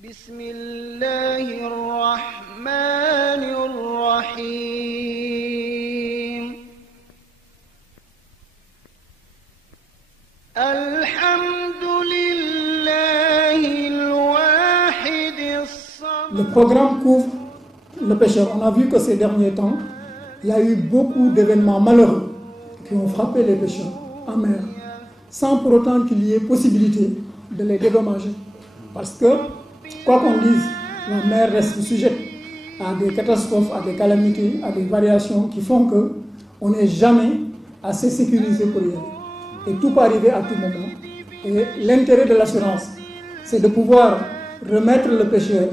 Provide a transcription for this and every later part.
بسم الله الرحمن الرحيم الحمد لله الواحد الصمد. Le programme couvre le pécheur. On a vu que ces derniers temps, il y a eu beaucoup d'événements malheureux qui ont frappé les pêcheurs en mer, sans pour autant qu'il y ait possibilité de les dédommager. Parce que, quoi qu'on dise, la mer reste sujette à des catastrophes, à des calamités, à des variations qui font qu'on n'est jamais assez sécurisé pour y aller. Et tout peut arriver à tout moment. Et l'intérêt de l'assurance, c'est de pouvoir remettre le pêcheur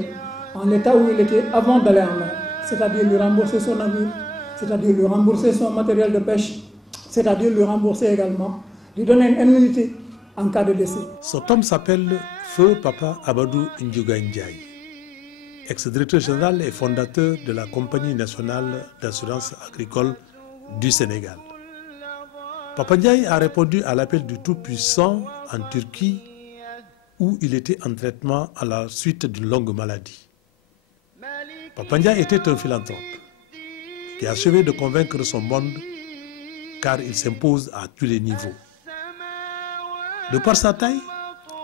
en l'état où il était avant d'aller en mer. C'est-à-dire lui rembourser son navire, c'est-à-dire lui rembourser son matériel de pêche, c'est-à-dire lui rembourser également, lui donner une indemnité en cas de décès. Cet homme s'appelle Feu Papa Abadou Ndjouga Ndiaye, ex-directeur général et fondateur de la Compagnie nationale d'assurance agricole du Sénégal. Papa Ndiaye a répondu à l'appel du Tout-Puissant en Turquie où il était en traitement à la suite d'une longue maladie. Papa Ndiaye était un philanthrope qui a achevé de convaincre son monde car il s'impose à tous les niveaux. De par sa taille,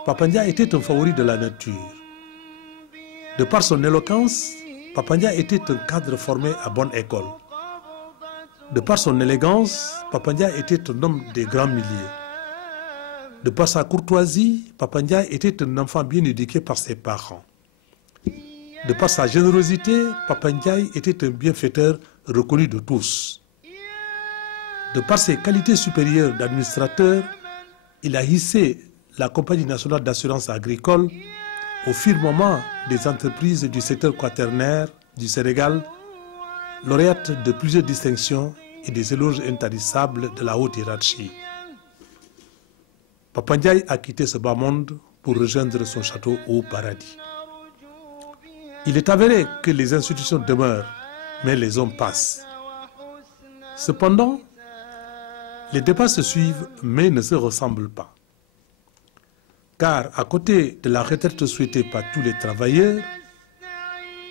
Papa Ndiaye était un favori de la nature. De par son éloquence, Papa Ndiaye était un cadre formé à bonne école. De par son élégance, Papa Ndiaye était un homme des grands milliers. De par sa courtoisie, Papa Ndiaye était un enfant bien éduqué par ses parents. De par sa générosité, Papa Ndiaye était un bienfaiteur reconnu de tous. De par ses qualités supérieures d'administrateur, il a hissé la Compagnie nationale d'assurance agricole au firmament des entreprises du secteur quaternaire du Sénégal, lauréate de plusieurs distinctions et des éloges intarissables de la haute hiérarchie. Papa Ndiaye a quitté ce bas monde pour rejoindre son château au paradis. Il est avéré que les institutions demeurent, mais les hommes passent. Cependant, les départs se suivent, mais ne se ressemblent pas. Car à côté de la retraite souhaitée par tous les travailleurs,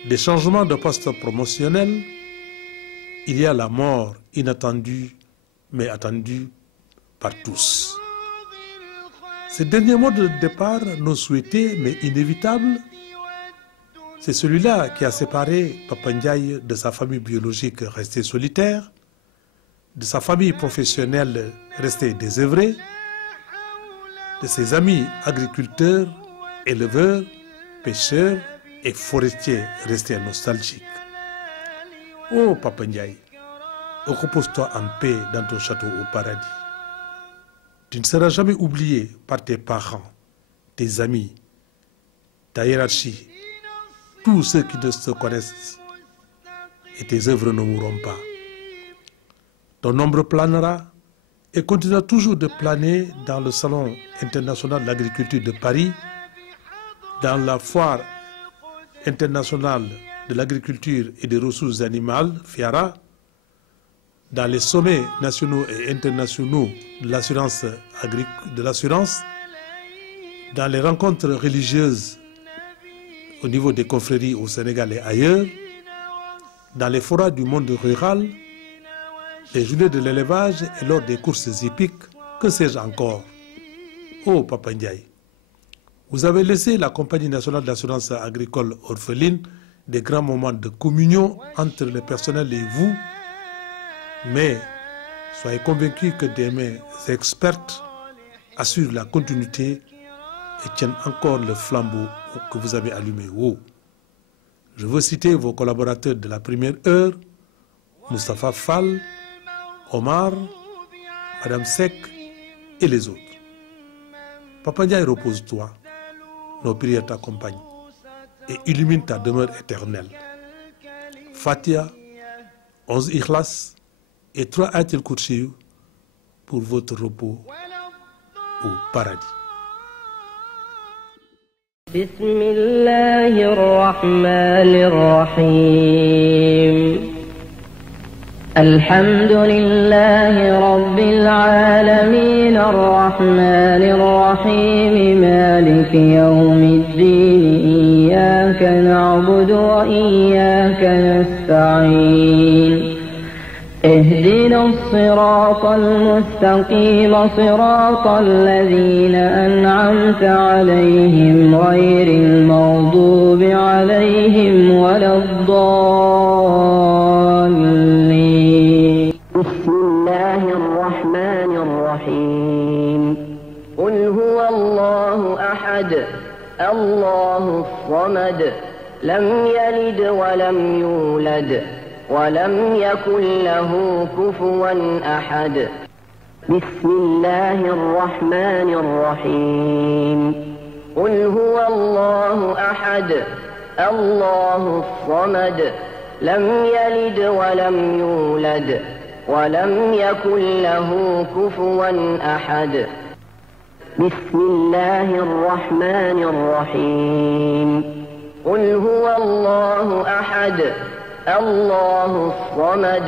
des changements de poste promotionnel, il y a la mort inattendue, mais attendue par tous. Ce dernier mode de départ non souhaité, mais inévitable, c'est celui-là qui a séparé Papa Ndiaye de sa famille biologique restée solitaire, de sa famille professionnelle restée désœuvrée, de ses amis agriculteurs, éleveurs, pêcheurs et forestiers restés nostalgiques. Oh Papa Ndiaye, repose-toi en paix dans ton château au paradis. Tu ne seras jamais oublié par tes parents, tes amis, ta hiérarchie, tous ceux qui te connaissent, et tes œuvres ne mourront pas. Ton ombre planera et continuera toujours de planer dans le Salon international de l'agriculture de Paris, dans la foire internationale de l'agriculture et des ressources animales, FIARA, dans les sommets nationaux et internationaux de l'assurance, dans les rencontres religieuses au niveau des confréries au Sénégal et ailleurs, dans les forats du monde rural, les journées de l'élevage et lors des courses hippiques, que sais-je encore? Oh Papa Ndiaye, vous avez laissé la Compagnie nationale d'assurance agricole orpheline des grands moments de communion entre le personnel et vous, mais soyez convaincus que des mains expertes assurent la continuité et tiennent encore le flambeau que vous avez allumé haut. Je veux citer vos collaborateurs de la première heure, Moustapha Fall, Omar, Madame Sek et les autres. Papa Ndiaye, repose-toi, nos prières t'accompagnent et illumine ta demeure éternelle. Fatiha, 11 Ikhlas et 3 Ayatul Kursi pour votre repos au paradis. بسم الله الرحمن الرحيم الحمد لله رب العالمين الرحمن الرحيم مالك يوم الدين إياك إياك نعبد وإياك نستعين اهدنا الصراط المستقيم صراط الذين أنعمت عليهم غير المغضوب عليهم ولا الضالين. بسم الله الرحمن الرحيم. قل هو الله أحد الله الصمد لم يلد ولم يولد ولم يكن له كفوا أحد. بسم الله الرحمن الرحيم. قل هو الله أحد الله الصمد لم يلد ولم يولد ولم يكن له كفوا أحد. بسم الله الرحمن الرحيم. قل هو الله أحد الله الصمد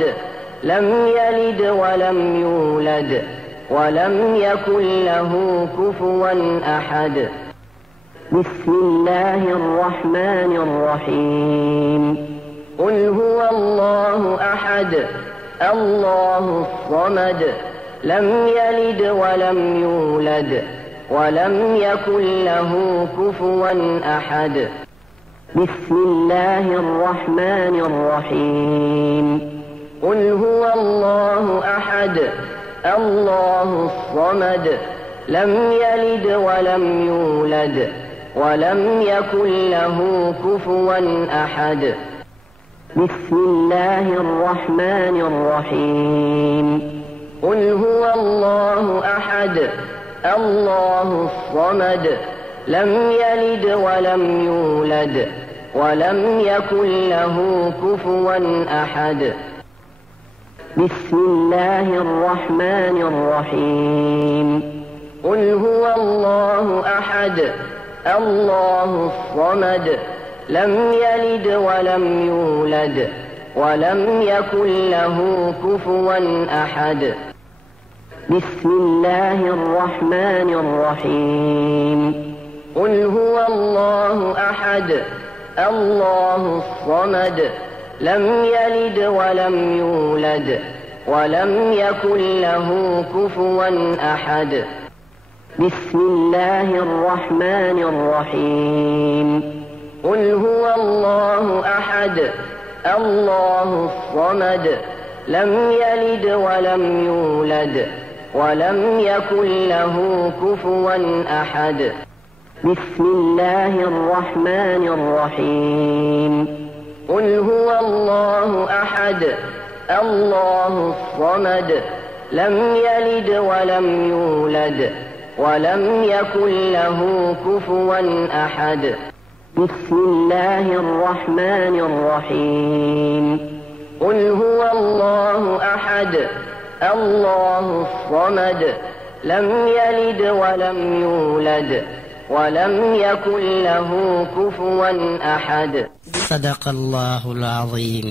لم يلد ولم يولد ولم يكن له كفوا أحد. بسم الله الرحمن الرحيم. قل هو الله أحد الله الصمد لم يلد ولم يولد ولم يكن له كفوا أحد. بسم الله الرحمن الرحيم. قل هو الله أحد الله الصمد لم يلد ولم يولد ولم يكن له كفوا أحد. بسم الله الرحمن الرحيم. قل هو الله أحد الله الصمد لم يلد ولم يولد ولم يكن له كفوا أحد. بسم الله الرحمن الرحيم. قل هو الله أحد الله الصمد لم يلد ولم يولد ولم يكن له كفوا أحد. بسم الله الرحمن الرحيم. قل هو الله أحد الله الصمد لم يلد ولم يولد ولم يكن له كفوا أحد. بسم الله الرحمن الرحيم. قل هو الله أحد الله الصمد لم يلد ولم يولد ولم يكن له كفوا أحد. بسم الله الرحمن الرحيم. قل هو الله أحد الله الصمد لم يلد ولم يولد ولم يكن له كفوا أحد. بسم الله الرحمن الرحيم. قل هو الله أحد الله الصمد لم يلد ولم يولد ولم يكن له كفوا أحد. صدق الله العظيم.